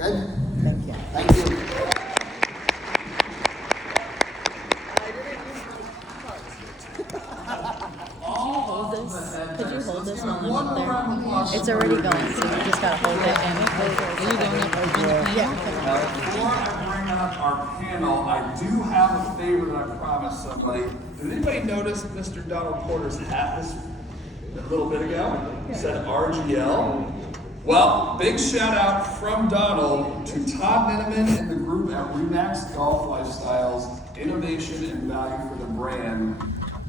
Good? Thank you. Thank you. Could you hold this while I'm up there? It's already going, so you just gotta hold it and are you going up on the panel? Now, before I bring up our panel, I do have a favor that I promised somebody. Did anybody notice Mr. Donald Porter's hat this a little bit ago? It said RGL. Well, big shout out from Donald to Todd Miniman and the group at Remax Golf Lifestyles, innovation and value for the brand.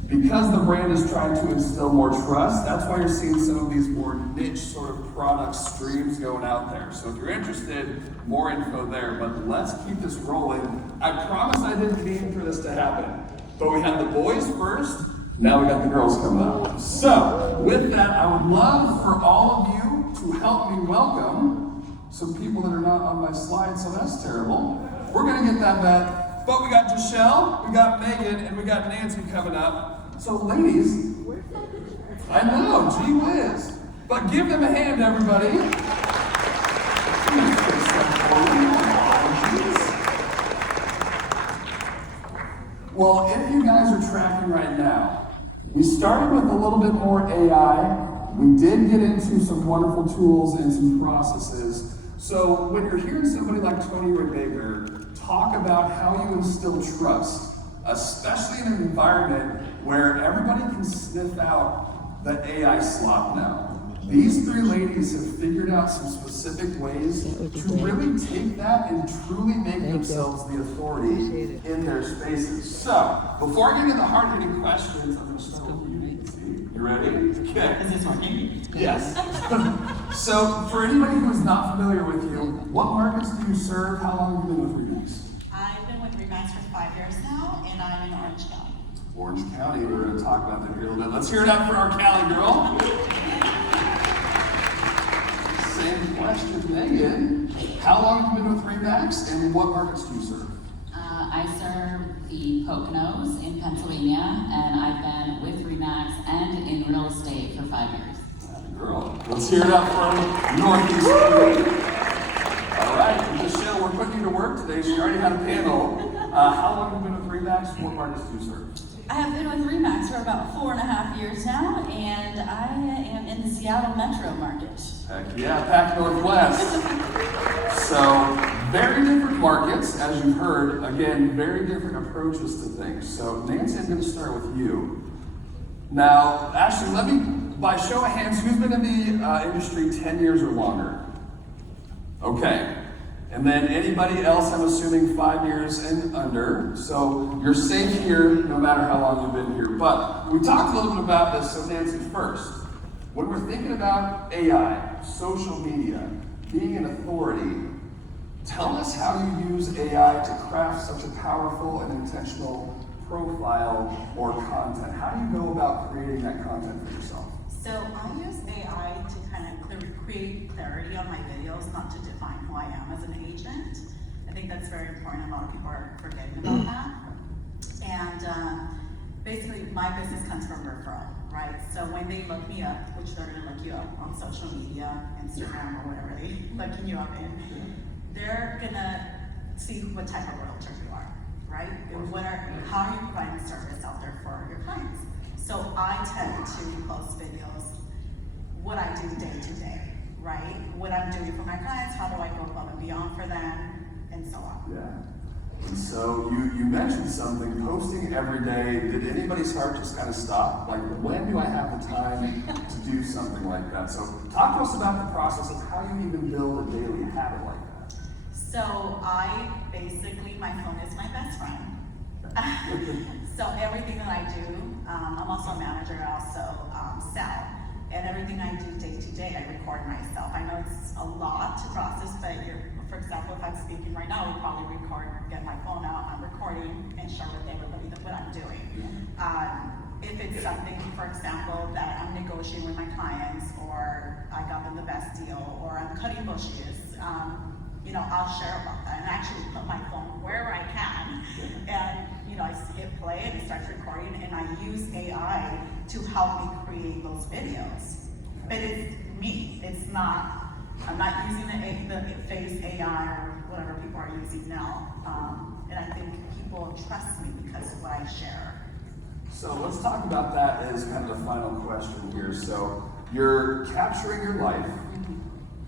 Because the brand is trying to instill more trust, that's why you're seeing some of these more niche sort of product streams going out there. So if you're interested, more info there, but let's keep this rolling. I promise I didn't mean for this to happen, but we had the boys first, now we got the girls coming up. So with that, I would love for all of you to help me welcome some people that are not on my slide, so that's terrible. We're gonna get that back, but we got Jachelle, we got Meghan, and we got Nancy coming up. So ladies, I know, gee whiz. But give them a hand, everybody. Well, if you guys are tracking right now, we started with a little bit more AI. We did get into some wonderful tools and some processes. So when you're hearing somebody like Tony Ray Baker talk about how you instill trust, especially in an environment where everybody can sniff out the AI slop now. These three ladies have figured out some specific ways to really take that and truly make themselves the authority in their spaces. So, before I get into the hard-hitting questions, I'm going to start with you, Nancy. You ready? Okay. Is this working? Yes. So, for anybody who's not familiar with you, what markets do you serve? How long have you been with Remax? I've been with Remax for 5 years now, and I'm in Orange County. Orange County, we're going to talk about that here a little bit. Let's hear it out for our Cali girl. Same question, Meghan. How long have you been with Remax, and what markets do you serve? I serve the Poconos in Pennsylvania, and I've been with Remax and in real estate for 5 years. Girl, let's hear it out for Northeast. All right, Jachelle, we're putting you to work today. She already had a panel. How long have you been with Remax? What markets do you serve? I have been with Remax for about 4.5 years now, and I am in the Seattle metro market. Heck yeah, Pac Northwest. So, very different markets, as you've heard. Again, very different approaches to things. So, Nancy, I'm going to start with you. Now, Ashley, let me, by show of hands, who's been in the industry 10 years or longer? Okay. And then anybody else, I'm assuming 5 years and under. So you're safe here no matter how long you've been here. But we talked a little bit about this, so Nancy first. When we're thinking about AI, social media, being an authority, tell us how you use AI to craft such a powerful and intentional profile or content. How do you go about creating that content for yourself? So I use AI to kind of create clarity on my videos, not to define who I am as an agent. I think that's very important. A lot of people are forgetting about that. And basically, my business comes from referral, right? So when they look me up, which they're going to look you up on social media, Instagram, or whatever they looking you up in, they're going to see what type of realtor you are, right? How are you providing service out there for your clients? So I tend to post videos, what I do day to day, right? What I'm doing for my clients, how do I go above and beyond for them, and so on. Yeah. And so you mentioned something, posting every day. Did anybody's heart just kind of stop? Like, when do I have the time to do something like that? So talk to us about the process of how you even build a daily habit like that. So my phone is my best friend. So everything that I do, I'm also a manager, I also sell. And everything I do day to day, I record myself. I know it's a lot to process, but for example, if I'm speaking right now, I'll probably get my phone out, I'm recording, and share with everybody what I'm doing. If it's something, for example, that I'm negotiating with my clients, or I got them the best deal, or I'm cutting bushes, I'll share about that and actually put my phone wherever I can. And I hit play and it starts recording, and I use AI to help me create those videos. But it's me, it's not I'm not using the face AI or whatever people are using now. And I think people trust me because of what I share. So let's talk about that as kind of the final question here. So you're capturing your life.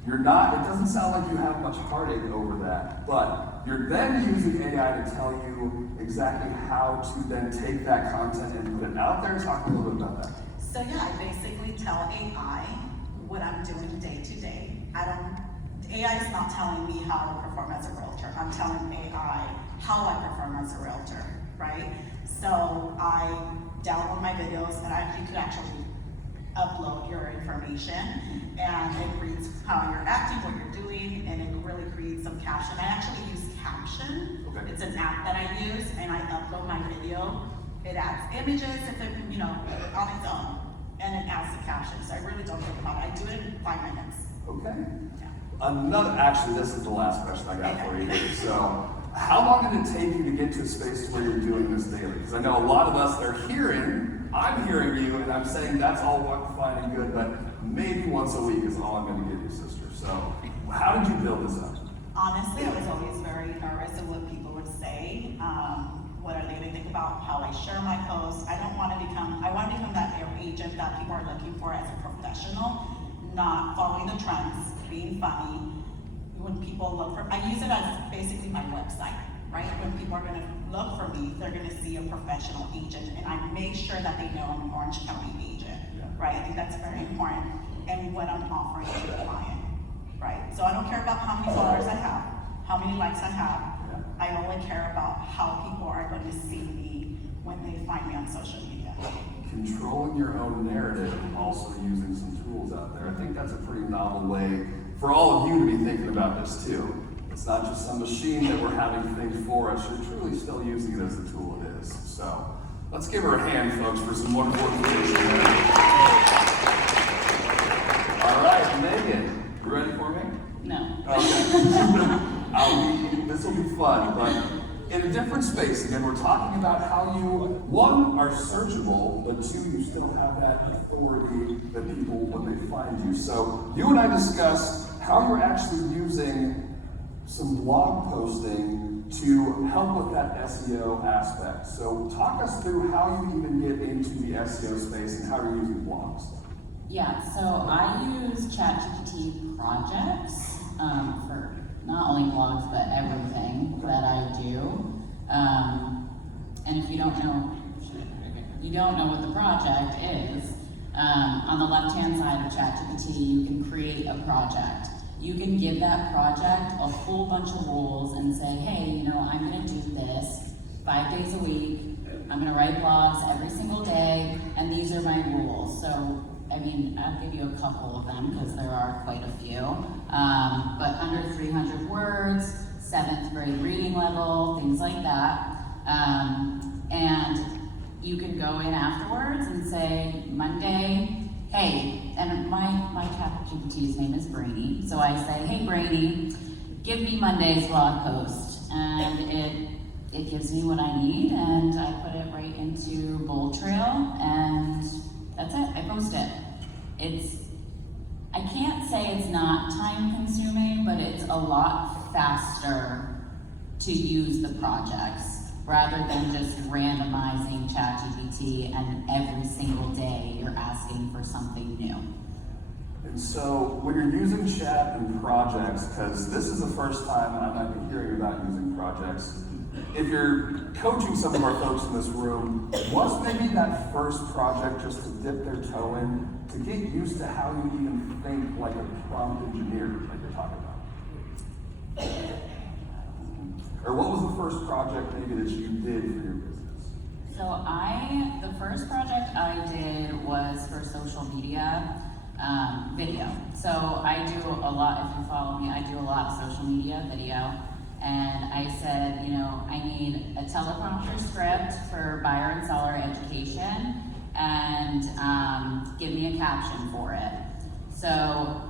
You're not, it doesn't sound like you have much heartache over that, but you're then using AI to tell you exactly how to then take that content and put it out there. Talk a little bit about that. So yeah, I basically tell AI what I'm doing day to day. AI is not telling me how to perform as a realtor. I'm telling AI how I perform as a realtor, right? So I download my videos and you could actually upload your information and it reads how you're acting, what you're doing, and it really creates some caption. I actually use Caption. Okay. It's an app that I use and I upload my video. It adds images if it, on its own, and it adds the caption. So I really don't think about it. I do it in 5 minutes. Okay. Yeah. Actually, this is the last question I got for you here. So, how long did it take you to get to a space where you're doing this daily? Because I know a lot of us are I'm hearing you, and I'm saying that's all fine and good, but maybe once a week is all I'm going to give you, sister. So, how did you build this up? Honestly, I was always very nervous of what people would say. What are they going to think about how I share my posts? I want to become that agent that people are looking for as a professional, not following the trends, being funny. When people look for, I use it as basically my website, right? When people are going to look for me, they're going to see a professional agent, and I make sure that they know I'm an Orange County agent, right? I think that's very important, and what I'm offering to the client, right? So I don't care about how many followers I have, how many likes I have. I only care about how people are going to see me when they find me on social media. Controlling your own narrative and also using some tools out there. I think that's a pretty novel way for all of you to be thinking about this too. It's not just some machine that we're having think for us. You're truly still using it as the tool it is. So let's give her a hand, folks, for some wonderful information. All right, Meghan, you ready for me? No. Okay. This will be fun, but in a different space. Again, we're talking about how you, one, are searchable, but two, you still have that authority that people, when they find you. So you and I discussed how you're actually using some blog posting to help with that SEO aspect. So talk us through how you even get into the SEO space and how you're using blogs. Yeah, so I use ChatGPT projects for not only blogs, but everything that I do. And if you don't know what the project is, on the left-hand side of ChatGPT, you can create a project. You can give that project a whole bunch of rules and say, hey, I'm gonna do this 5 days a week. I'm gonna write blogs every single day, and these are my rules. So, I'll give you a couple of them because there are quite a few. But under 300 words, 7th grade reading level, things like that. And you can go in afterwards and say, Monday, hey, and my ChatGPT's name is Brainy. So I say, hey Brainy, give me Monday's blog post. And it gives me what I need, and I put it right into Bold Trail, and that's it, I post it. I can't say it's not time consuming, but it's a lot faster to use the projects rather than just randomizing ChatGPT and every single day you're asking for something new. And so when you're using chat and projects, because this is the first time I might be hearing about using projects, if you're coaching some of our folks in this room, was maybe that first project just to dip their toe in, to get used to how you even think like a prompt engineer, like you're talking about? Or what was the first project maybe that you did for your business? So the first project I did was for social media video. So I do a lot, if you follow me, I do a lot of social media video. And I said, I need a teleprompter script for buyer and seller education, and give me a caption for it. So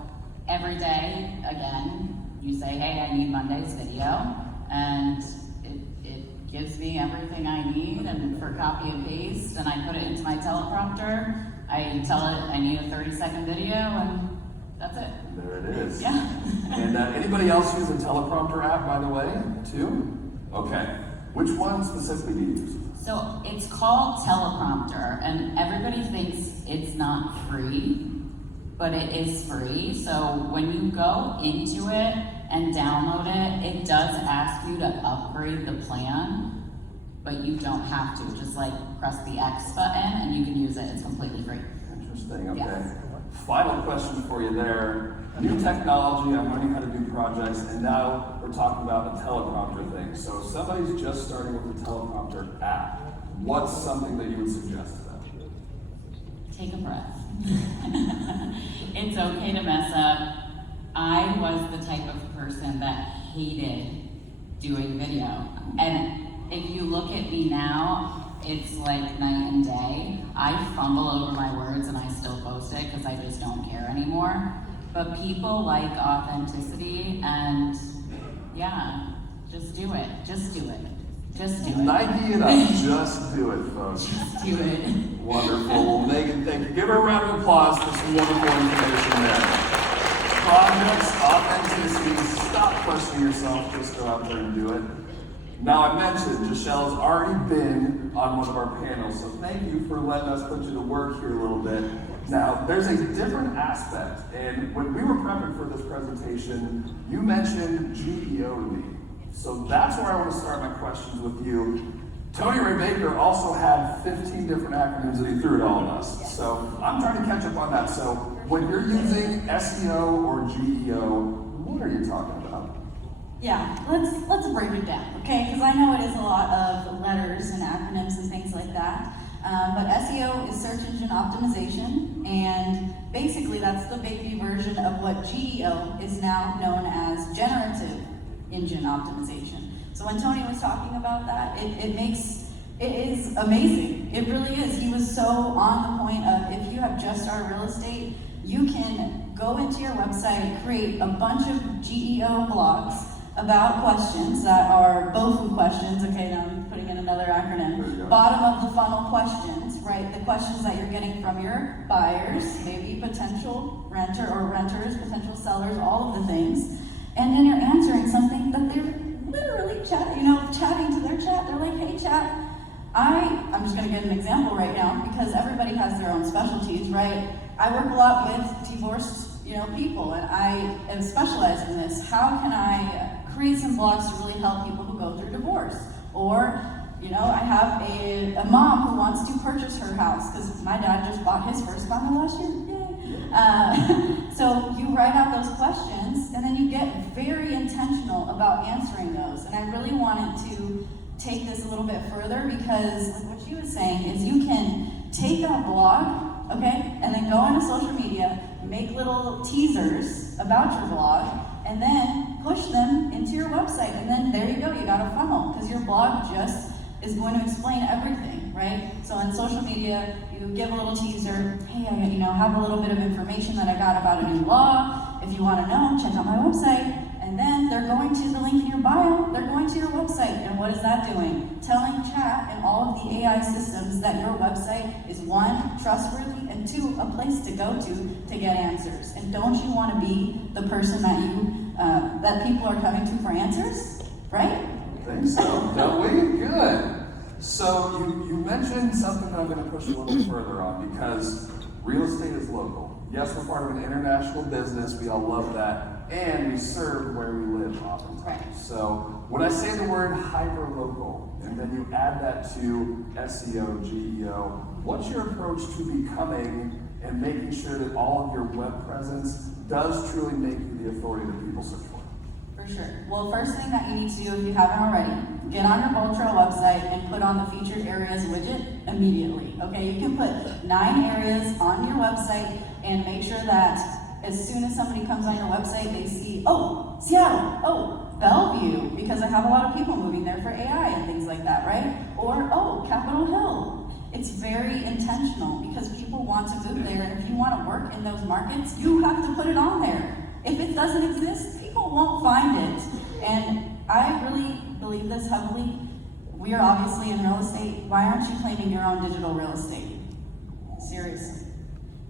every day, again, you say, hey, I need Monday's video, and it gives me everything I need, and for copy and paste, and I put it into my teleprompter. I tell it I need a 30-second video, and That's it. There it is. Yeah. And anybody else use a teleprompter app, by the way, too? Okay. Which one specifically do you use? So it's called teleprompter, and everybody thinks it's not free, but it is free. So when you go into it and download it, it does ask you to upgrade the plan, but you don't have to. Just like press the X button and you can use it. It's completely free. Interesting, okay. Yes. Final question for you there. New technology, I'm learning how to do projects, and now we're talking about the teleprompter thing. So if somebody's just starting with the teleprompter app, what's something that you would suggest to them? Take a breath. It's okay to mess up. I was the type of person that hated doing video. And if you look at me now, it's like night and day. I fumble over my words and I still post it because I just don't care anymore. But people like authenticity, and yeah, just do it. Just do it. Just do it. Nike it up. Just do it, folks. Just do it. Wonderful. Well, Megan, thank you. Give her a round of applause for some wonderful information there. Projects, authenticity, stop questioning yourself, just go out there and do it. Now, I mentioned Jachelle has already been on one of our panels, so thank you for letting us put you to work here a little bit. Now, there's a different aspect, and when we were prepping for this presentation, you mentioned GEO to me. So that's where I want to start my questions with you. Tony Ray Baker also had 15 different acronyms that he threw at all of us. So I'm trying to catch up on that. So when you're using SEO or GEO, what are you talking about? Yeah, let's break it down, okay? Because I know it is a lot of letters and acronyms and things like that. But SEO is search engine optimization, and basically that's the baby version of what GEO is now known as generative engine optimization. So when Tony was talking about that, it is amazing. It really is. He was so on the point of, if you have just started real estate, you can go into your website, create a bunch of GEO blogs about questions that are BOFU questions. Okay, now I'm putting in another acronym. Bottom of the funnel questions, right? The questions that you're getting from your buyers, maybe potential renter or renters, potential sellers, all of the things. And then you're answering something that they're literally chatting to their chat. They're like, hey chat, I'm just gonna give an example right now because everybody has their own specialties, right? I work a lot with divorced, people, and I am specialized in this. How can I create some blogs to really help people who go through divorce? Or, I have a mom who wants to purchase her house because my dad just bought his first condo last year. Yay! So you write out those questions, and then you get very intentional about answering those. And I really wanted to take this a little bit further because, like what she was saying, is you can take that blog, okay, and then go into social media, make little teasers about your blog, and then push them into your website. And then there you go, you got a funnel, because your blog just is going to explain everything, right? So in social media, you give a little teaser, hey, I have a little bit of information that I got about a new law. If you want to know, check out my website. And then they're going to the link in your bio, they're going to your website. And what is that doing? Telling chat and all of the AI systems that your website is, one, trustworthy, and two, a place to go to get answers. And don't you want to be the person that people are coming to for answers, right? I think so. Don't we? Good. So you mentioned something that I'm going to push a little bit further on, because real estate is local. Yes, we're part of an international business. We all love that. And we serve where we live oftentimes. Right. So when I say the word hyper-local, and then you add that to SEO, GEO, what's your approach to becoming and making sure that all of your web presence does truly make you the authority that people search for? For sure. Well, first thing that you need to do, if you haven't already, get on your Boltro website and put on the featured areas widget immediately. Okay, you can put 9 areas on your website and make sure that as soon as somebody comes on your website, they see, oh, Seattle, oh, Bellevue, because I have a lot of people moving there for AI and things like that, right? Or, oh, Capitol Hill. It's very intentional because people want to move there, and if you want to work in those markets, you have to put it on there. If it doesn't exist, people won't find it. And I really believe this heavily. We are obviously in real estate. Why aren't you claiming your own digital real estate? Seriously.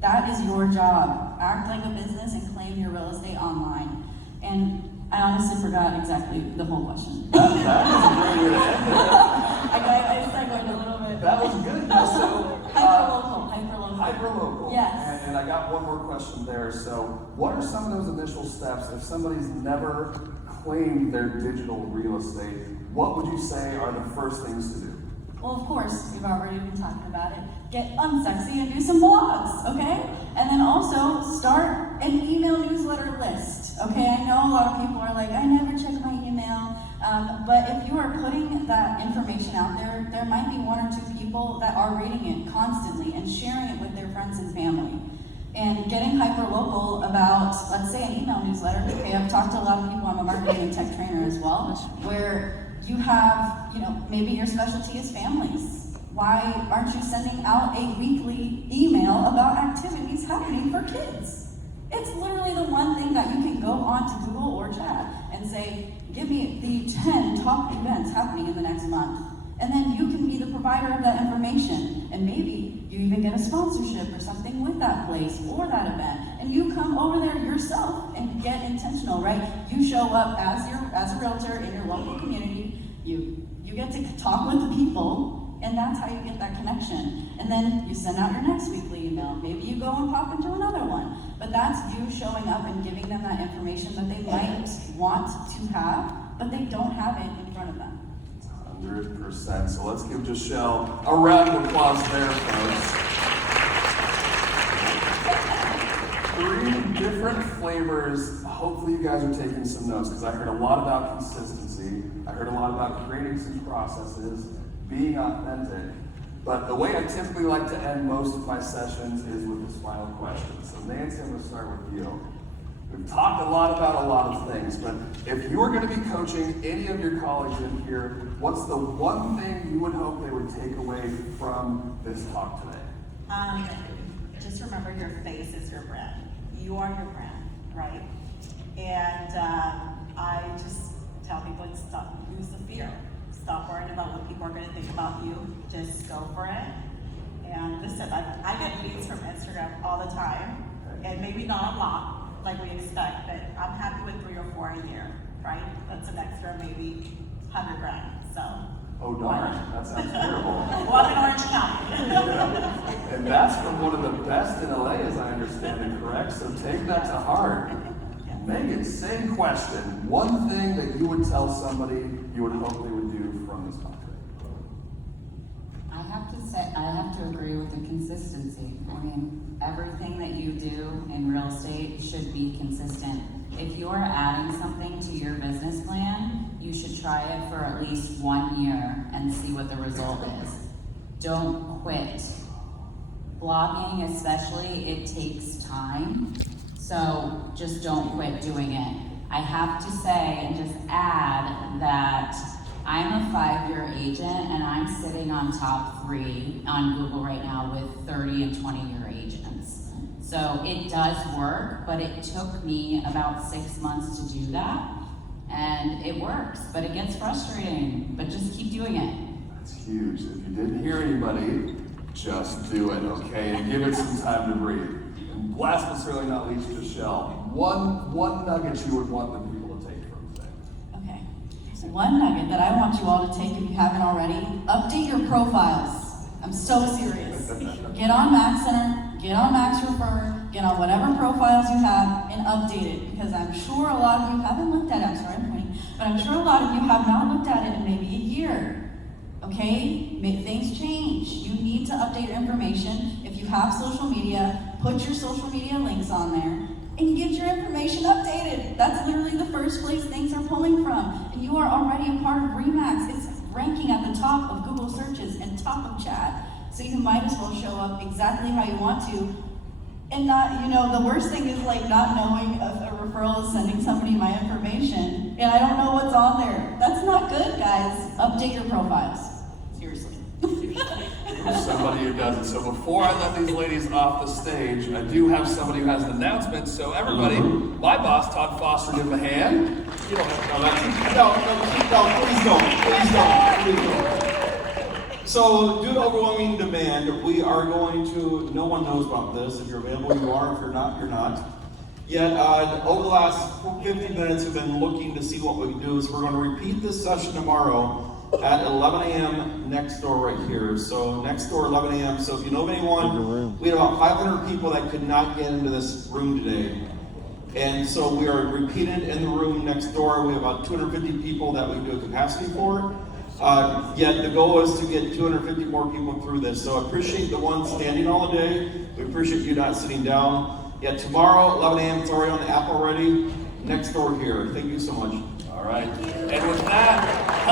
That is your job. Act like a business and claim your real estate online. And I honestly forgot exactly the whole question. That was a great way to end it. I segued a little bit. That was good. So, Hyperlocal. hyperlocal. Yes. And I got one more question there. So, what are some of those initial steps if somebody's never claimed their digital real estate? What would you say are the first things to do? Well, of course, we've already been talking about it. Get unsexy and do some blogs, okay? And then also start an email newsletter list, okay? I know a lot of people are like, I never check my email. But if you are putting that information out there, there might be one or two people that are reading it constantly and sharing it with their friends and family. And getting hyper-local about, let's say, an email newsletter. Okay, I've talked to a lot of people, I'm a marketing and tech trainer as well, where you have, maybe your specialty is families. Why aren't you sending out a weekly email about activities happening for kids? It's literally the one thing that you can go on to Google or chat and say, give me the 10 top events happening in the next month. And then you can be the provider of that information. And maybe you even get a sponsorship or something with that place or that event. And you come over there yourself and get intentional, right? You show up as a realtor in your local community. You get to talk with the people, and that's how you get that connection. And then you send out your next weekly email. Maybe you go and pop into another one. But that's you showing up and giving them that information that they might want to have, but they don't have it in front of them. 100%. So let's give Jachelle a round of applause there, folks. 3 different flavors. Hopefully you guys are taking some notes, because I heard a lot about consistency. I heard a lot about creating some processes, being authentic. But the way I typically like to end most of my sessions is with this final question. So Nancy, I'm going to start with you. We've talked a lot about a lot of things, but if you were going to be coaching any of your colleagues in here, what's the one thing you would hope they would take away from this talk today? Just remember, your face is your brand. You are your brand, right? And I just tell people to stop, lose the fear. Stop worrying about what people are going to think about you. Just go for it. And listen, I get leads from Instagram all the time, and maybe not a lot like we expect, but I'm happy with 3 or 4 a year, right? That's an extra maybe $100,000. So. Oh darn, that sounds terrible. Well, I'm in Orange County. And that's from one of the best in LA, as I understand it, correct? So take that to heart. Megan, same question. One thing that you would tell somebody you would hope they would do from this talk today? I have to agree with the consistency. I mean, everything that you do in real estate should be consistent. If you're adding something to your business plan, you should try it for at least 1 year and see what the result is. Don't quit. Blogging especially, it takes time. So just don't quit doing it. I have to say and just add that I'm a 5-year agent and I'm sitting on top 3 on Google right now with 30 and 20-year agents. So it does work, but it took me about 6 months to do that. And it works, but it gets frustrating, but just keep doing it. That's huge. If you didn't hear anybody, just do it, okay? And give it some time to breathe. And last but certainly not least, Jachelle, one nugget you would want the people to take from today. Okay. So one nugget that I want you all to take, if you haven't already, update your profiles. I'm so serious. Get on Max Center, get on Max Refer, get on whatever profiles you have and update it, because I'm sure a lot of you haven't looked at it. I'm sorry, I'm pointing, but I'm sure a lot of you have not looked at it in maybe a year. Okay? Things change. You need to update your information. If you have social media, put your social media links on there and get your information updated. That's literally the first place things are pulling from. And you are already a part of RE/MAX. It's ranking at the top of Google searches and top of chat. So you might as well show up exactly how you want to. And not, the worst thing is like not knowing if a referral is sending somebody my information and I don't know what's on there. That's not good, guys. Update your profiles. Seriously. There's somebody who does it. So before I let these ladies off the stage, I do have somebody who has an announcement. So everybody, my boss, Todd Foster, give him a hand. You don't have to know that. No, please don't. So, due to overwhelming demand, we are going to, no one knows about this. If you're available, you are. If you're not, you're not. Yet, over the last 50 minutes, we've been looking to see what we can do. So we're going to repeat this session tomorrow at 11 a.m. next door right here. So next door, 11 a.m. So if you know of anyone, we had about 500 people that could not get into this room today. And so we are repeated in the room next door. We have about 250 people that we do a capacity for. Yet the goal is to get 250 more people through this. So I appreciate the ones standing all the day. We appreciate you not sitting down. Yet tomorrow, 11 a.m., it's already on the app already. Next door here. Thank you so much. All right. And with that,